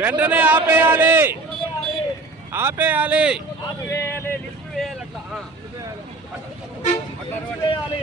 వెంటనే ఆపేయాలి. ఆపేయాలి. ఆపేయాలి. నిలిపివేయాలి అట్లా. ఆపేయాలి.